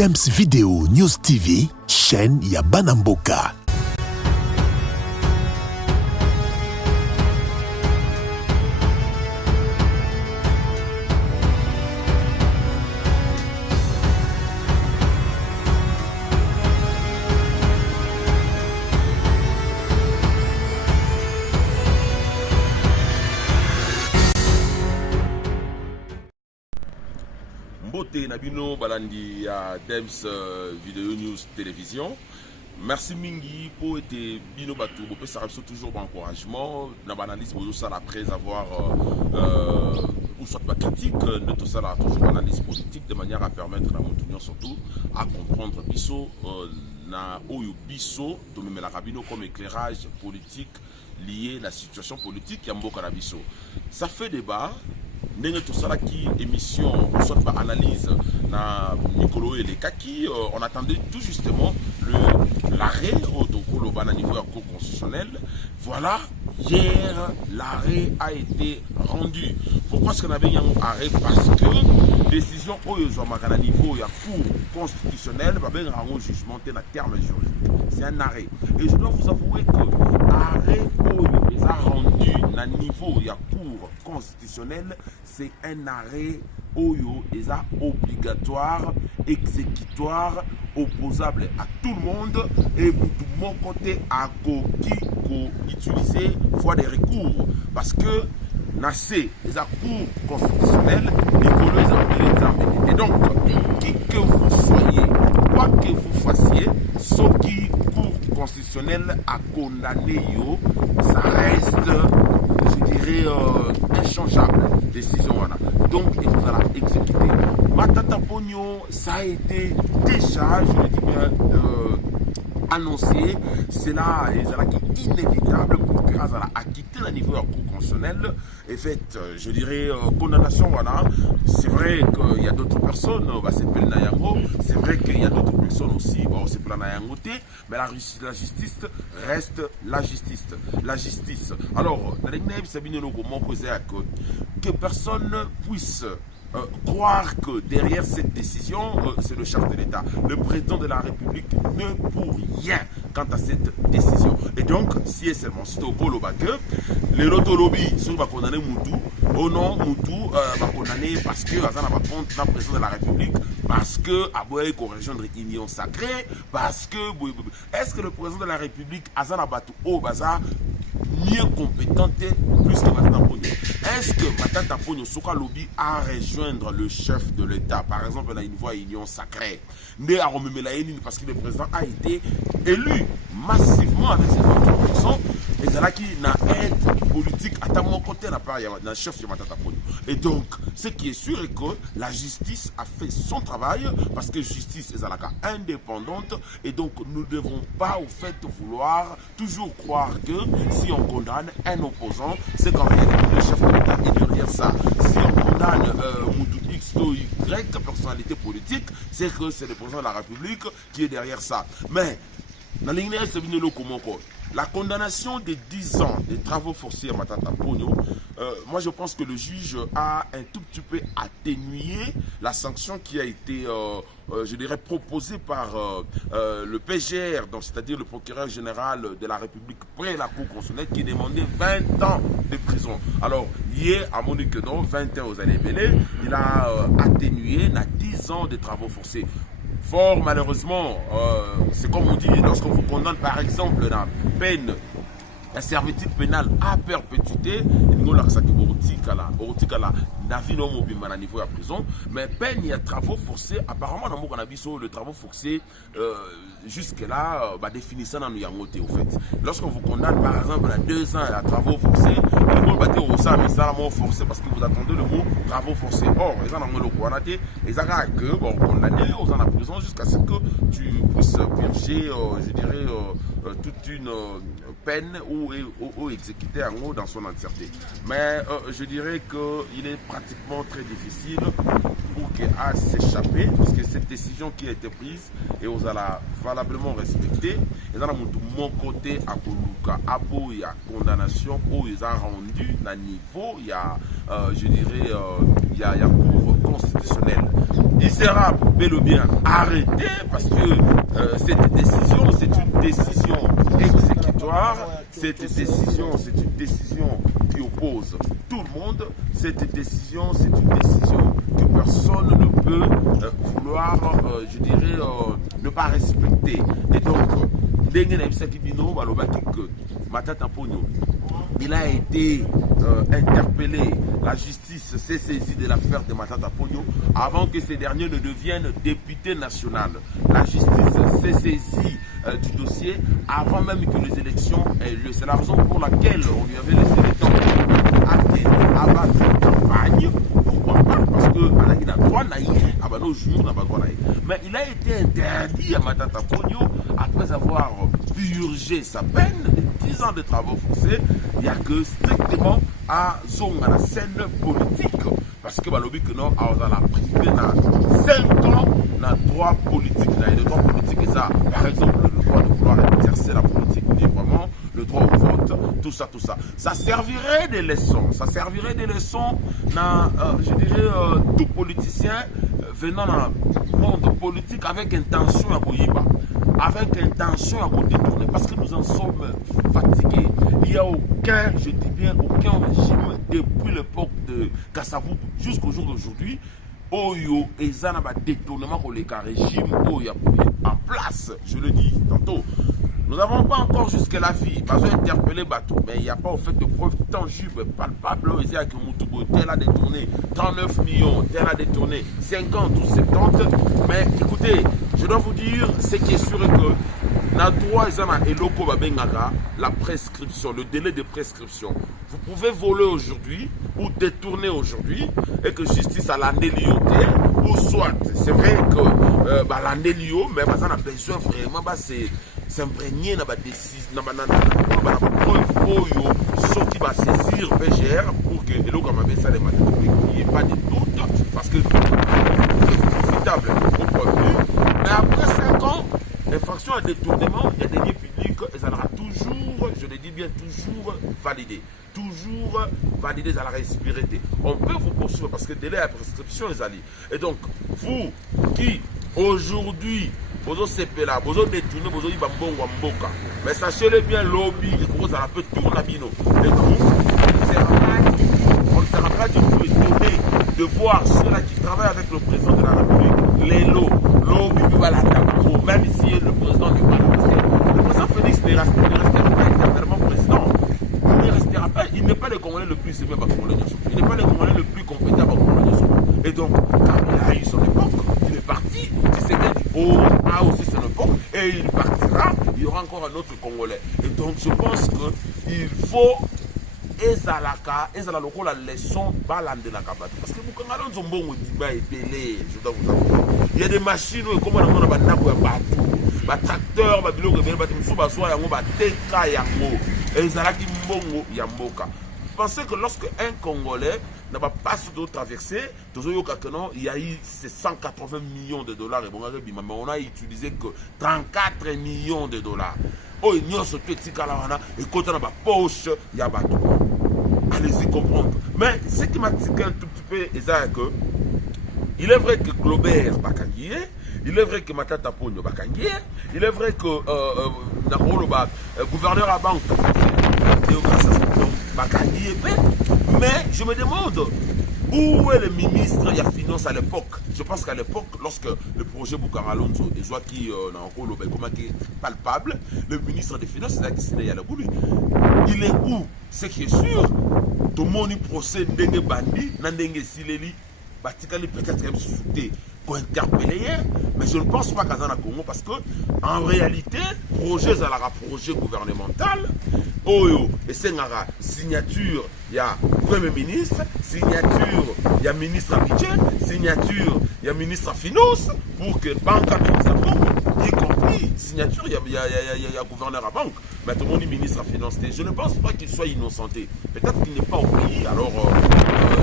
Dems Video News TV, chaîne ya Banamboka. Mbote Nabino Balandi à Dems Video News Télévision. Merci Mingi pour être Bino Batou. Ça reçoit toujours mon encouragement. Dans l'analyse, après avoir ou soit ma critique, de tout ça, toujours l'analyse politique de manière à permettre à mon surtout à comprendre Bisso, na Oyo Bisso, de même la Rabino comme éclairage politique lié à la situation politique qui Mboka na Bisso. Ça fait débat. N'est tout ça qui émission, soit par analyse, na Nicolo et les Kaki, on attendait tout justement l'arrêt au à niveau constitutionnel. Voilà, hier, l'arrêt a été rendu. Pourquoi est-ce qu'on avait un arrêt? Parce que décision au niveau de la Cour constitutionnelle va bien un jugement en termes juridiques. C'est un arrêt. Et je dois vous avouer que l'arrêt les a rendu à niveau de la Cour constitutionnelle, c'est un arrêt Oyo est obligatoire, exécutoire, opposable à tout le monde et pour tout mon côté à qui utiliser fois des recours parce que Nassé les cours constitutionnels et donc qui que vous soyez, quoi que vous fassiez, ce qui cour constitutionnel a condamné ça reste, je dirais, inchangeable décision. Donc, il vous a exécuté. Matata Pogno, ça a été déjà, je le dis bien, annoncé. C'est là, qui est inévitable pour que Razala a quitté le niveau de la Cour constitutionnelle. Et fait, je dirais, condamnation, voilà. C'est vrai qu'il y a d'autres personnes, c'est Pelnayango. C'est vrai qu'il y a d'autres personnes aussi, c'est Pelnayango. Mais la justice reste la justice. La justice. Alors, dans les nègres, c'est bien que personne puisse croire que derrière cette décision, c'est le chef de l'État. Le président de la République ne peut rien quant à cette décision. Et donc, si et seulement c'est au pôle que les lobby sont condamnés Moutou, au nom Moutou va condamner parce que Azana va prendre le président de la République, parce que Aboye corrigeant de l'union sacrée, parce que est-ce que le président de la République Azana Batou au bazar mieux compétente plus que Matata Pogno? Est-ce que Matata Pogno Soka Lobby a rejoindre le chef de l'État? Par exemple, on a une voix union sacrée. Mais à Romemelaïne, parce que le président a été élu massivement avec ses 23%. Et c'est là qui n'a aide politique à mon côté, n'a pas un chef de Matata Pogno. Et donc, ce qui est sûr est que la justice a fait son travail parce que justice est indépendante. Et donc, nous ne devons pas au fait vouloir toujours croire que si on condamne un opposant, c'est qu'en réalité le chef de l'État est derrière ça. Si on condamne X ou Y personnalité politique, c'est que c'est le président de la République qui est derrière ça. Mais, dans l'Igné, c'est venu le comment. La condamnation de 10 ans de travaux forcés à Matata Pogno, moi je pense que le juge a un tout petit peu atténué la sanction qui a été, je dirais, proposée par le PGR, c'est-à-dire le procureur général de la République près la Cour constitutionnelle qui demandait 20 ans de prison. Alors, hier, à Monique non, 20 ans aux années Bélé, il a atténué à 10 ans de travaux forcés. Fort malheureusement, c'est comme on dit, lorsqu'on vous condamne par exemple la peine, la servitude pénale à perpétuité, niveau de la prison, mais peine, il y a travaux forcés, apparemment dans mon avis, le travaux forcés, jusque-là, définissant dans nous au fait. Lorsqu'on vous condamne par exemple à 2 ans à travaux forcés, le mot bâti au sein, mais ça la mot forcé parce que vous attendez le mot travaux forcés. Or, les gens dans le Kouanate, les gens que bon, condamnés aux ans de prison jusqu'à ce que tu puisses purger, je dirais, toute une peine ou exécuter en haut dans son entièreté. Mais je dirais qu'il est pratiquement très difficile pour qu'elle s'échapper parce que cette décision qui a été prise et aux ala valablement respectée. Et dans mon côté, à Koluka, il y a condamnation, où ils ont rendu à niveau, il y a, je dirais, il y a cour constitutionnelle. Ici, sera bel ou bien arrêté parce que cette décision, c'est une décision exécutoire. Cette décision, c'est une décision qui oppose tout le monde. Cette décision, c'est une décision que personne ne peut vouloir, je dirais, ne pas respecter. Et donc, Matata Ponyo, il a été interpellé. La justice s'est saisie de l'affaire de Matata Ponyo avant que ces derniers ne deviennent députés nationaux. La justice s'est saisie du dossier avant même que les élections aient lieu. C'est la raison pour laquelle on lui avait laissé le temps à battre une campagne. Pourquoi pas? Parce que il a droit à nos jours, n'a pas droit. Mais il a été interdit à Matata Ponyo après avoir purgé sa peine de 10 ans de travaux forcés. Il n'y a que strictement à zone à la scène politique. Parce que balobi que non, à la privé na 5 ans na droit politique. Le droit politique est ça. Par exemple, le droit de vouloir exercer la politique librement, le droit au vote, tout ça, tout ça. Ça servirait des leçons. Ça servirait des leçons, je dirais, de politiciens venant dans le monde politique avec intention à Boyiba, avec intention à vous détourner, parce que nous en sommes fatigués. Il n'y a aucun, je dis bien, aucun régime depuis l'époque de Kassavou jusqu'au jour d'aujourd'hui. Oyo et Zanaba détournement pour les régimes Oyo en place, je le dis tantôt. Nous n'avons pas encore jusqu'à la vie, pas interpellé bateau, mais il n'y a pas au fait de preuves tangibles, palpables. Il y a que Moutoubo, tel a détourné 39 millions, tel a détourné 50 ou 70. Mais écoutez, je dois vous dire, ce qui est sûr est que na droit et loko babengara, la prescription, le délai de prescription. Vous pouvez voler aujourd'hui ou détourner aujourd'hui et que justice a l'annélioté ou soit, c'est vrai que l'annélio, mais on a besoin vraiment, c'est s'imprégner dans la décision, dans la preuve qui va saisir PGR pour que l'eau comme ça il n'y ait pas de doute parce que c'est profitable au profit. Mais après 5 ans, l'infraction à détournement, il y a des deniers publics et ça sera toujours, je le dis bien, toujours validé. Toujours validé à la respirité. On peut vous poursuivre parce que le délai à prescription est allé. Et donc, vous qui aujourd'hui vous CP là, vous détourné, vous avez mboka. Mais sachez-le bien, lobby, et ça peut tourner à bino. Et donc, on ne sera pas du tout étonné de voir ceux-là qui travaillent avec le président de la République, les lobby, même si le président n'est pas là. Parce que le président Félix ne restera pas éternellement président. Il ne restera pas, il n'est pas le Congolais le plus aimé par Congolais. Il n'est pas le Congolais le plus compétent par Congolais. Et donc, quand il a eu son époque, il est parti. A aussi son époque et il partira, il y aura encore un autre Congolais. Et donc je pense qu'il faut ezalaka la leçon balande la kabatu parce que vous quand on bon je dois vous avouer il y a des machines comme on a bandako ya batu ba tracteur ba biloko bien batu musu ba soya yango ba teka yango ezalaki mbongo ya mboka. Pensez que lorsque un Congolais n'a pas de traversée, il y a eu ces 180 millions de dollars et bon, mais on a utilisé que 34 millions de dollars. Oh, il y a ce petit calavana et quand on a ma poche, il y a bateau. Allez-y comprendre. Mais ce qui m'a tiqué un tout petit peu, c'est que il est vrai que Globert Bakangié, il est vrai que Matata Ponyo Bakangié, il est vrai que gouverneur à banque, mais je me demande où est le ministre des Finances à l'époque. Je pense qu'à l'époque, lorsque le projet Boukara Alonso et Joaquin n'a encore palpable, le ministre des Finances, c'est là qui s'est il est où? Ce qui est sûr, tout le monde procès Ndenge Bandi, Nandenge Sileli, Batikali peut-être même sauté pour interpeller, mais je ne pense pas qu'à Zana Congo parce que en réalité, projet Zalara, projet gouvernemental, Oyo et Sengara, signature, il y a Premier ministre, signature, il y a ministre à budget, signature, il y a ministre à finance, pour que banque à y compris, signature, il y a gouverneur à banque, mais tout le monde est ministre à finance. Je ne pense pas qu'il soit innocenté. Peut-être qu'il n'est pas au pays, alors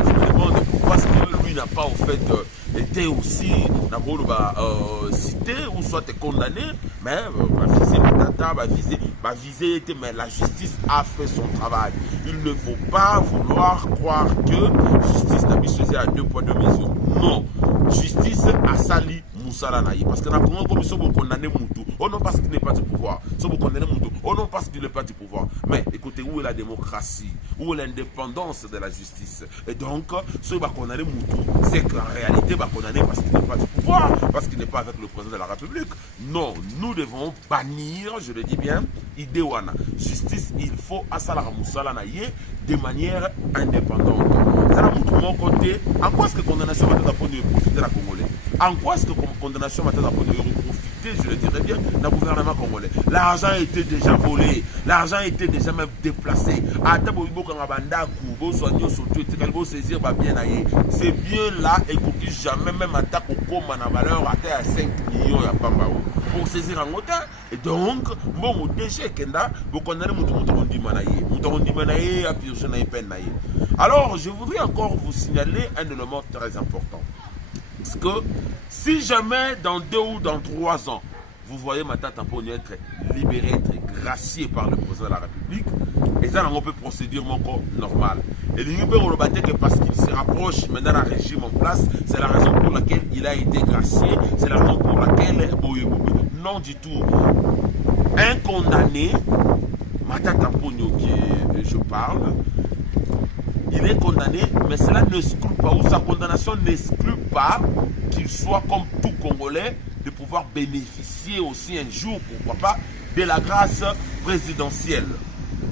je me demande pourquoi est-ce que lui n'a pas au fait été aussi cité ou soit condamné, mais mais la justice a fait son travail. Il ne faut pas vouloir croire que justice n'a pas à 2 poids 2 mesures. Non, justice a sa Moussala naïe. Parce que dans le Congo, comme ils sont condamnés Moutou, oh non parce qu'il n'est pas du pouvoir. Ils sont condamnés Moutou, oh non parce qu'il n'est pas du pouvoir. Mais écoutez, où est la démocratie? Où est l'indépendance de la justice? Et donc, ceux qui sont condamnés Moutou, c'est qu'en réalité, ils sont condamnés parce qu'il n'est pas du pouvoir, parce qu'il n'est pas avec le président de la République. Non, nous devons bannir, je le dis bien, Idéwana. Justice, il faut à Salah Moussala naïe de manière indépendante. Ça n'a pas mon côté. En quoi est-ce que condamnation va être profiter de la Congolais? En quoi est-ce que condamnation va être profiter, je le dirais bien, d'un gouvernement congolais? L'argent était déjà volé, l'argent était déjà même déplacé. C'est bien là et qu'on dit jamais même attaque au coma en valeur à 5 millions à Pambao. Pour saisir un hôtel. Et donc, bon, au déchet, Kenda, vous connaissez Manaye, à Piochanaï Penaï. Alors, je voudrais encore vous signaler un élément très important. Parce que si jamais dans 2 ou dans 3 ans, vous voyez Matata Pogno être libéré, être gracié par le président de la République, et ça, on peut procéder normal. Et que parce qu'il se rapproche maintenant d'un régime en place, c'est la raison pour laquelle il a été gracié, c'est la raison pour laquelle, non du tout, un condamné, Matata Pogno qui je parle, il est condamné, mais cela n'exclut pas, ou sa condamnation n'exclut pas qu'il soit comme tout Congolais, de pouvoir bénéficier aussi un jour, pourquoi pas, de la grâce présidentielle.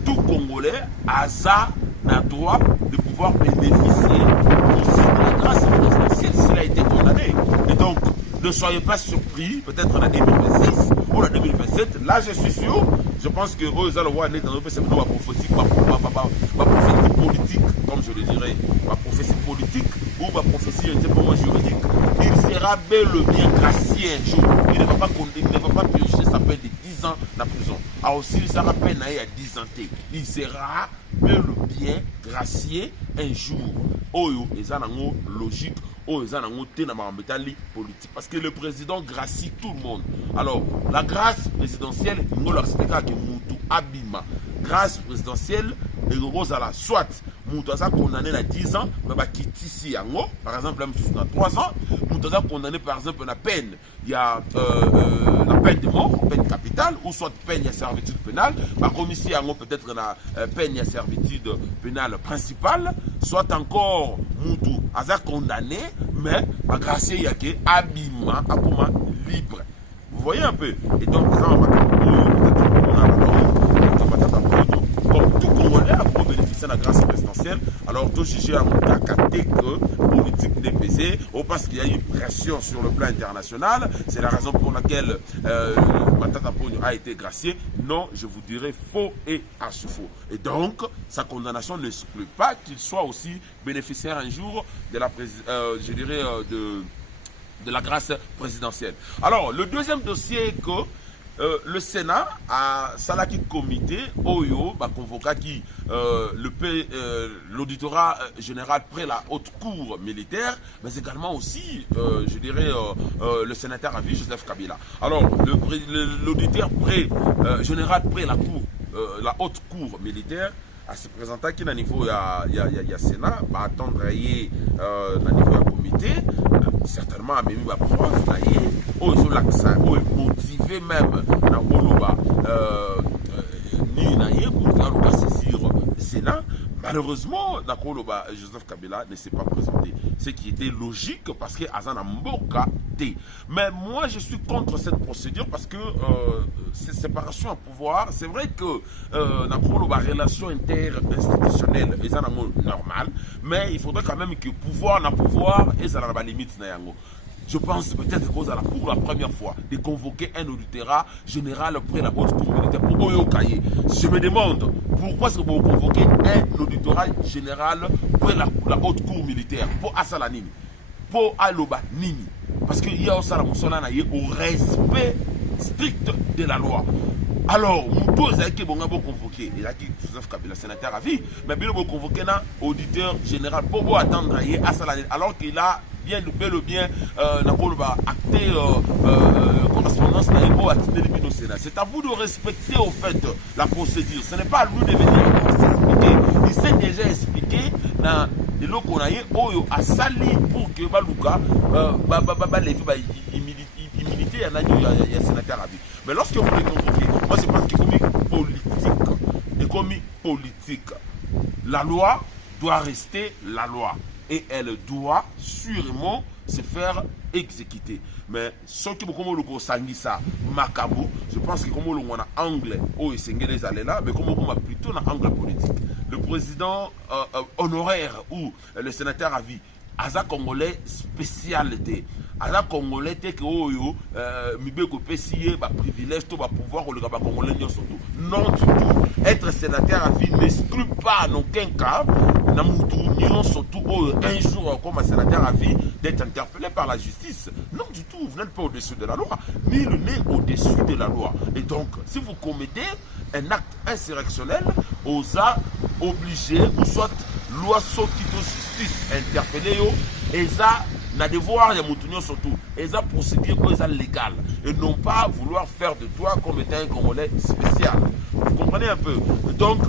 Tout Congolais a ça, a droit de pouvoir bénéficier aussi de la grâce présidentielle s'il a été condamné. Et donc, ne soyez pas surpris, peut-être en 2026 ou en 2027, là je suis sûr, je pense que eux, allons voir dans ma prophétie politique, comme je le dirais, ma prophétie politique ou ma prophétie, je ne sais pas moi, juridique, il sera bel et bien gracié un jour. Il ne va pas piocher sa peine de 10 ans dans la prison. Alors s'il sera peine à 10 ans, il sera bel et bien gracié un jour. Oyo, et ça logique. Politique. Parce que le président gracie tout le monde. Alors, la grâce présidentielle, grâce présidentielle, soit Moutaza condamné à 10 ans, mais ici par exemple, même à 3 ans, Moutaza condamné par exemple à la peine, il y a la peine de mort, peine capitale, ou soit peine à servitude pénale, comme ici peut-être la peine à servitude pénale principale, soit encore Moutou Aza condamné, mais à gracier Yake Abima Akuma libre. Vous voyez un peu? Et donc, comme tout Congolais a pour bénéficier de la grâce présidentielle, alors tout juger à Moutacaté que politique DPC, ou parce qu'il y a une pression sur le plan international, c'est la raison pour laquelle Matata Pogno a été gracié. Non, je vous dirais faux et archi-faux. Et donc, sa condamnation n'exclut pas qu'il soit aussi bénéficiaire un jour de la, je dirais, de la grâce présidentielle. Alors, le deuxième dossier est que le Sénat a salaki comité Oyo va convoquer qui l'auditorat général près la haute cour militaire, mais également aussi je dirais le sénateur à vie Joseph Kabila. Alors l'auditeur général près la cour la haute cour militaire à se présenter qui à niveau il y a Sénat va attendre à niveau du comité certainement à même va preuve aux l'accent motivé même na Woloba ni na pour saisir Sénat. Malheureusement, Nakoloba Joseph Kabila ne s'est pas présenté. Ce qui était logique parce que Azana Mboka T. Mais moi, je suis contre cette procédure parce que cette séparation à pouvoir, c'est vrai que Nakoloba relation interinstitutionnelle est normale, mais il faudrait quand même que pouvoir n'a pouvoir et ça n'a pas limite na yango. Je pense peut-être pour la première fois de convoquer un auditorat général près la haute cour militaire pour Boyokaye. Je me demande pourquoi est-ce que vous convoquez un auditorat général près la haute cour militaire pour Asala Nini, pour Aloba Nini. Parce qu'il y a aussi au respect strict de la loi. Alors, nous avons convoqué, il a dit Joseph Kabila, sénateur à vie, mais bien vous convoquer un auditeur général pour attendre à Asala Nini, alors qu'il a bien bel ou bien acté correspondance au Sénat. C'est à vous de respecter au fait la procédure. Ce n'est pas à lui de venir s'expliquer. Il s'est déjà expliqué dans le Konaye Oyo a sali pour que Baluka les militaires immunité, il y a sénateur à vie. Mais lorsque vous les convoquez, moi je pense qu'il faut mis politique. Et comme politique, la loi doit rester la loi. Et elle doit sûrement se faire exécuter. Mais ce qui beaucoup le sangisa makambo, je pense que comme on a anglais ou les allées là, mais comme on a plutôt un angle politique. Le président honoraire ou le sénateur à vie, Aza Congolais spécialité. Aza Congolais te que oyo mibeko pesiye ba privilège to ba pouvoir le gaba Congolais surtout. Non du tout. Être sénateur à vie n'exclut pas en aucun cas surtout un jour comme un sénateur à vie d'être interpellé par la justice. Non du tout, vous n'êtes pas au-dessus de la loi, ni le nez au-dessus de la loi. Et donc, si vous commettez un acte insurrectionnel, vous êtes obligé, ou soit loi sotito justice interpellé, et ça n'a devoir de moutonner surtout, et ça procédure que ça légal, et non pas vouloir faire de toi comme étant un Congolais spécial. Vous comprenez un peu? Donc,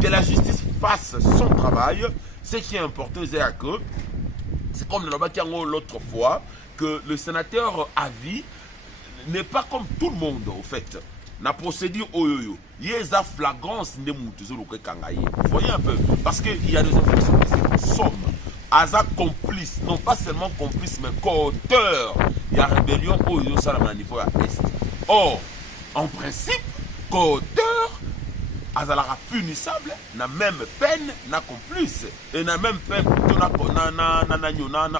que la justice fasse son travail. Ce qui est important, c'est comme le débat l'autre fois, que le sénateur à vie n'est pas comme tout le monde, au fait. La procédure oyoyo, il y a une flagrance de Moutouzo Kangaye. Vous voyez un peu? Parce qu'il y a des infractions qui sont Aza complice, non pas seulement complice, mais co-auteur. Il y a rébellion oyoyo, ça la niveau à Est. Or, en principe, co-auteur, Azalara punissable, n'a même peine, n'a complice. Et n'a même peine, n'a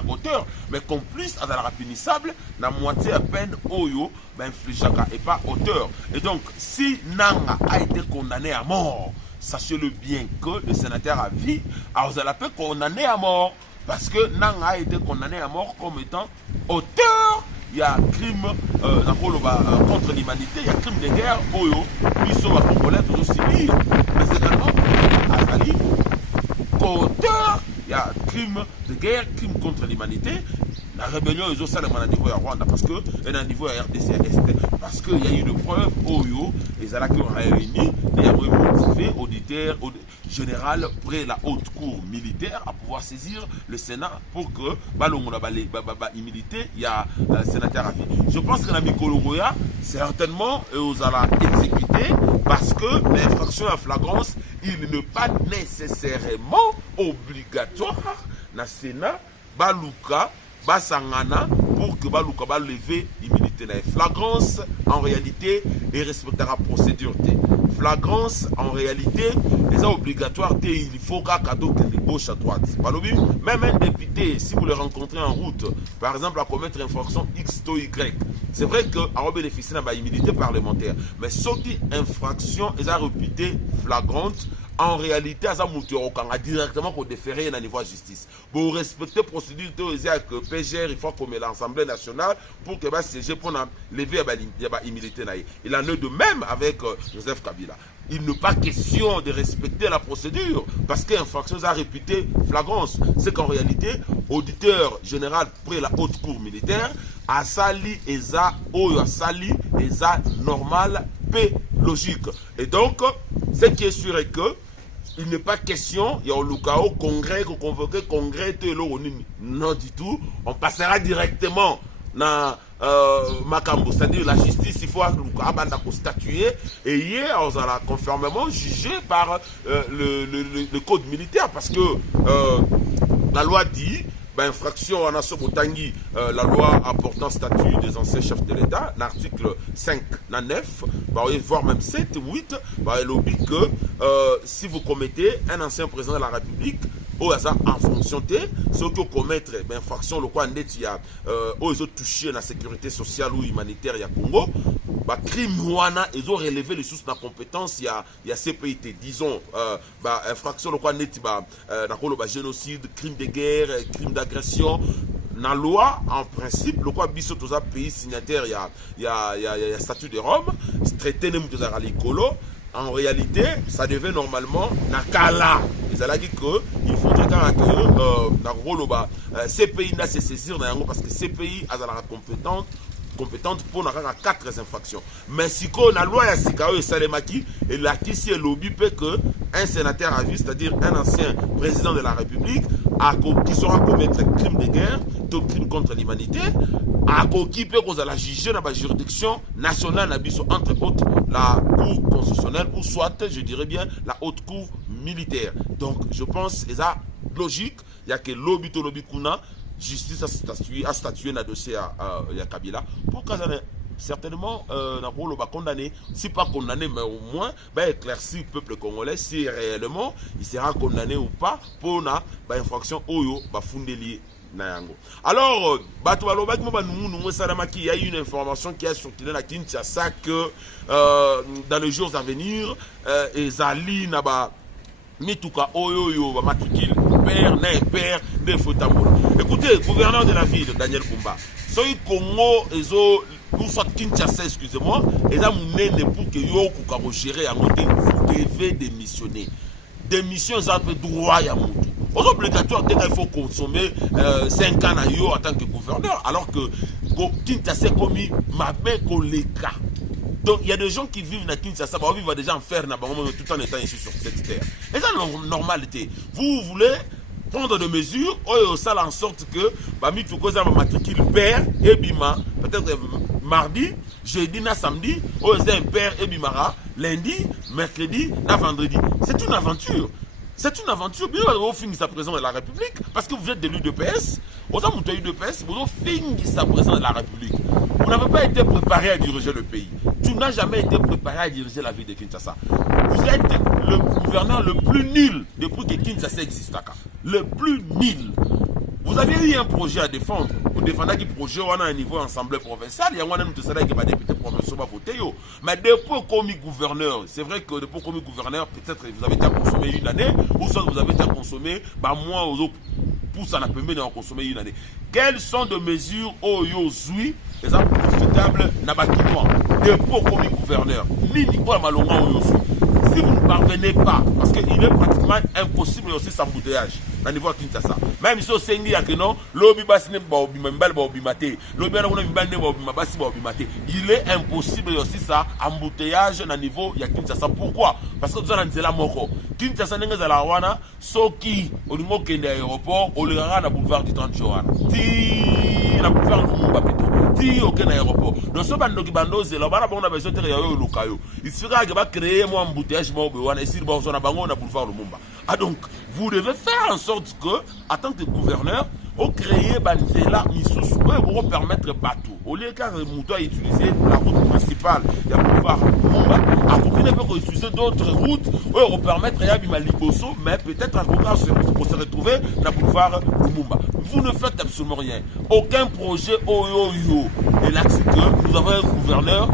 auteur. Mais complice, Azalara punissable, n'a moitié à peine, oyo, ben infligeaka et pas auteur. Et donc, si Nanga a été condamné à mort, sachez-le bien que le sénateur à vie, Azala peut condamner à mort. Parce que Nanga a été condamné à mort comme étant auteur. Il y a crime contre l'humanité, il y a crime de guerre, Oyo, ils sont à Congolais toujours civils. Mais également, Azali, auteur, il y a crime de guerre, crime contre l'humanité. La rébellion est aussi à niveau à Rwanda parce que et à niveau à RDC Est parce qu'il y a eu des preuves Oyo et ça qui ont réuni et a motivé auditeur général près la haute cour militaire à pouvoir saisir le Sénat pour que immunité il y a sénateur à vie. Je pense que la Mikologoya certainement aux allons exécuter parce que l'infraction à flagrance il n'est pas nécessairement obligatoire dans le Sénat Baluka Basangana pour que Baluka ba lever l'immunité. La flagrance en réalité est respectera procédure. Flagrance en réalité est obligatoire. Il faut qu'à cadeau de gauche à droite. Même un député, si vous le rencontrez en route, par exemple à commettre une infraction X ou Y, c'est vrai qu'à bénéficier de l'immunité parlementaire. Mais sauf infraction est réputée flagrante. En réalité, ça a directement qu'on déférer à niveau de justice. Pour respecter la procédure que PGR, il faut comme l'Assemblée nationale pour que CG pour lever l'immunité. Il en est de même avec Joseph Kabila. Il n'est pas question de respecter la procédure parce qu'infraction a réputé flagrance. C'est qu'en réalité, auditeur général près la haute cour militaire a sali et a sali et normal, p logique. Et donc, ce qui est sûr est que il n'est pas question, il y a au congrès, convoqué congrès, non du tout. On passera directement dans Makambo, c'est-à-dire la justice, il faut statuer et hier, on a conformément jugé par le code militaire parce que la loi dit. Infraction en Assobotangi, la loi apportant statut des anciens chefs de l'État, l'article 5, 9, voire même 7, 8, il oblige que si vous commettez un ancien président de la République, en fonction de ce que commettre infraction, le quoi net il y a ils ont touché la sécurité sociale ou humanitaire il y a Congo, crime wana ils ont relevé les sources de la compétence il y a CPIT disons infraction le quoi net génocide, crime de guerre, crime d'agression. Dans la loi, en principe, le quoi biso tous pays signataires, il y a statut de Rome, traité de l'Écolo. En réalité, ça devait normalement Nakala. Ils ont dit qu'il faudrait que ces pays n'a se saisir parce que ces pays ont la compétente pour avoir 4 infractions. Mais si on a la loi et Salemaki, et là qui c'est lobby peut que un sénateur à vie, c'est-à-dire un ancien président de la République, qui saura commettre crime de guerre, de crime contre l'humanité, qui peut la juger dans la juridiction nationale, entre autres la Cour constitutionnelle ou soit, je dirais bien, la haute cour militaire. Donc, je pense que c'est logique, il n'y a que lobby to lobby kuna, justice a statué dans le dossier à Kabila, pour que certainement, on va condamner, si pas condamné, mais au moins éclaircir le peuple congolais si réellement il sera condamné ou pas pour une infraction Oyo, Fundeli. Alors, il y a une information qui est sortie dans la Kinshasa que dans les jours à venir, Ezali Naba Mituka Oyo, matricule père, père de Fotambola. Écoutez, gouverneur de la ville, Daniel Kumba, soy Congo, ou soit Kinshasa, excusez-moi, et là, pour que yo kuka gérer à monter, vous devez démissionner. Démission, ça peut droit à monter. Obligatoire, dès qu'il faut consommer 5 ans en tant que gouverneur, alors que Kinshasa est commis ma main collègue. Donc il y a des gens qui vivent dans Kinshasa, ils vivent déjà en faire tout en étant ici sur cette terre. Et ça, c'est la normalité. Vous voulez prendre des mesures, ça en sorte que Mitukoza matricule père et bima, peut-être mardi, jeudi, samedi, un père et bimara, lundi, mercredi, vendredi. C'est une aventure. C'est une aventure. Bien au fin de sa présence de la République, parce que vous êtes de l'UDPS, vous avez l'UDPS, vous avez fin de sa présence de la République. Vous n'avez pas été préparé à diriger le pays. Tu n'as jamais été préparé à diriger la ville de Kinshasa. Vous êtes le gouverneur le plus nul depuis que Kinshasa existe. Le plus nul. Vous avez eu un projet à défendre. Vous défendez un projet à un niveau assemblée provinciale. Il y a un député provincial qui va voter. Mais depuis comme gouverneur, c'est vrai que depuis comme gouverneur, peut-être vous avez déjà consommé une année, ou soit vous avez déjà consommé, moi, aux autres, pour ça, on a permis de consommer une année. Quelles sont les mesures au Yozui, les profitables Nabakinois, depuis comme gouverneur, ni Nicolas Malonga au Yozui. Si vous ne parvenez pas, parce qu'il est pratiquement impossible aussi s'embouteillage au niveau de Kinshasa. Même si on il y a que non, il est impossible aussi ça, embouteillage au niveau de Kinshasa. Pourquoi? Parce que nous avons la moko. Kinshasa n'est pas la wana, sauf qui, au niveau de l'aéroport, on le rend à boulevard du 30 Johan. Ti, la boulevard du Mumba plutôt. Ti, aucun aéroport. Donc, ce bando qui bando, c'est là, on a besoin de locayo. Il sera que va créer moi embouteillage, moi, et si on a bango, on a boulevard du Mumba. Ah donc, vous devez faire en sorte que, en tant que gouverneur, on crée Banzela Missous pour permettre bateau. Au lieu de Moutoua utiliser la route principale, il y a boulevard Mumba, à côté de peut utiliser d'autres routes pour permettre Yabima Liboso, mais peut-être à côté pour se retrouver dans le boulevard Mumba. Vous ne faites absolument rien. Aucun projet Oyo. Et là, c'est que nous avons un gouverneur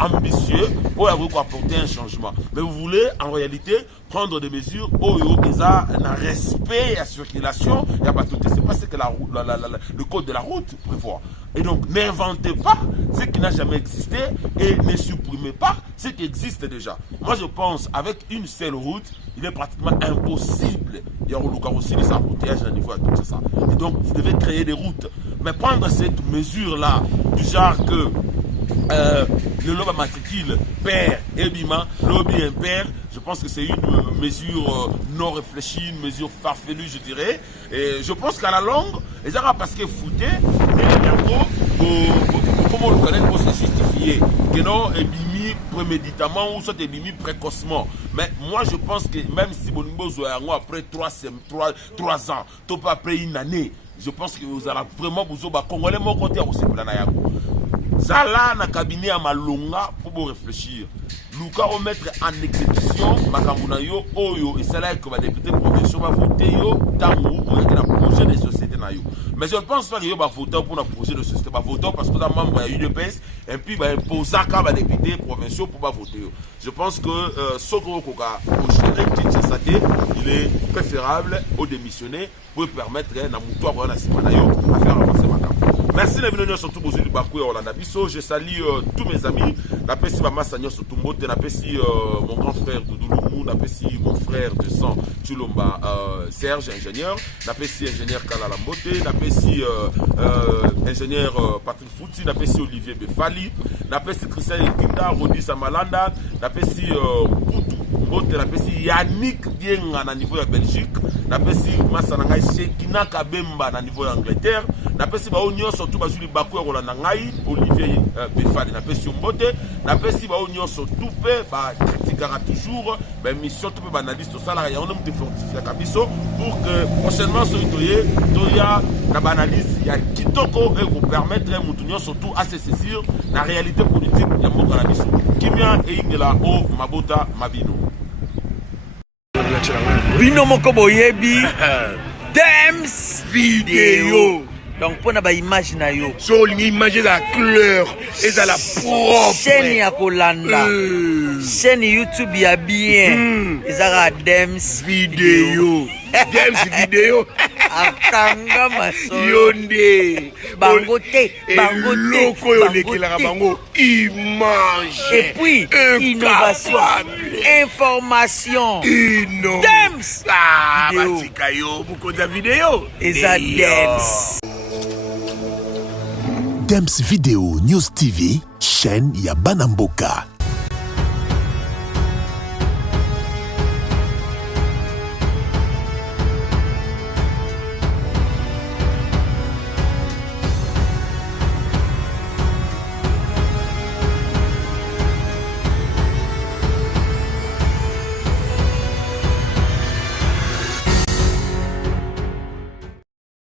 ambitieux pour apporter un changement. Mais vous voulez en réalité prendre des mesures un respect à la circulation, il n'y a pas tout. C'est pas ce que le code de la route prévoit. Et donc, n'inventez pas ce qui n'a jamais existé et ne supprimez pas ce qui existe déjà. Moi, je pense avec une seule route, il est pratiquement impossible. Il y a aussi des embouteillages à niveau de tout ça. Et donc, vous devez créer des routes. Mais prendre cette mesure-là, du genre que le lobby matricule père et bima, lobby impair, je pense que c'est une mesure non réfléchie, une mesure farfelue, je dirais. Et je pense qu'à la longue, les gens parce que fouté, comment on le connaît pour se justifier, que non, bimi préméditamment ou soit bimi précocement. Mais moi je pense que même si Bonimbo après 3 ans, tout pas après une année, je pense que vous allez vraiment vous Congolais mon côté aussi pour la Nayago. Ça là, na cabinet à Malonga pour vous réfléchir. Luka remettre en exécution Makamunayo Oyo et c'est là que va député provincial va voter yo tango pour être dans projet de société na yo. Mais je ne pense pas que yo va voter pour un projet de société, va voter parce que dans membre il y a UDPS et puis va imposer à va député provincial pour pas voter yo. Je pense que Sokoro Koka il est préférable au démissionner pour permettre na muto avoir na simanayo à faire avancer Makamu. Merci les venus surtout pour du Bakou et Orlando Bisso. Je salue tous mes amis. N'apprécie Mama Sagnon sur Tumbote, n'apprécie mon grand frère Doudouloumou, n'apprécie mon frère de sang Chulomba Serge, ingénieur, n'apprécie ingénieur Kalalambote, n'apprécie ingénieur Patrick Fouti, n'apprécie Olivier Befali, n'apprécie Christian Kinda, Rodi Samalanda, n'apprécie mbote napesi Yannick Dienga na niveau ya Belgique, napesi masa na ngai Shekina Kabemba na niveau ya Angleterre, napesi bao nyonso tu bazuli baku ya kolanda ngai Olivier Befali, napesi mbote, napesi bao nyonso tu pe ba critiquera toujours ba émission tu pe ba analyse to sala ya on me fortifier kabiso pour que prochainement so toya na ba analyse ya kitoko et vous permettre mutu nyonso tu à se saisir la réalité politique ya mboka na biso. Kimia e ingela o mabota mabino. Bino moko boyebi Dems vidéo. Donc pour na image na yo. So l'image la couleur et ça la propre. Chaîne ya kolanda. Chaîne YouTube ya bien. Ezara Dems vidéo. Dems vidéo. Akanga maso. Yonde. Bangote. Loko yo lekela bango image. Et puis innovation. Information. Dems. Ah, batika yo bukoza vidéo. Eza Dems. Dems Video News TV, chaîne ya Banamboka.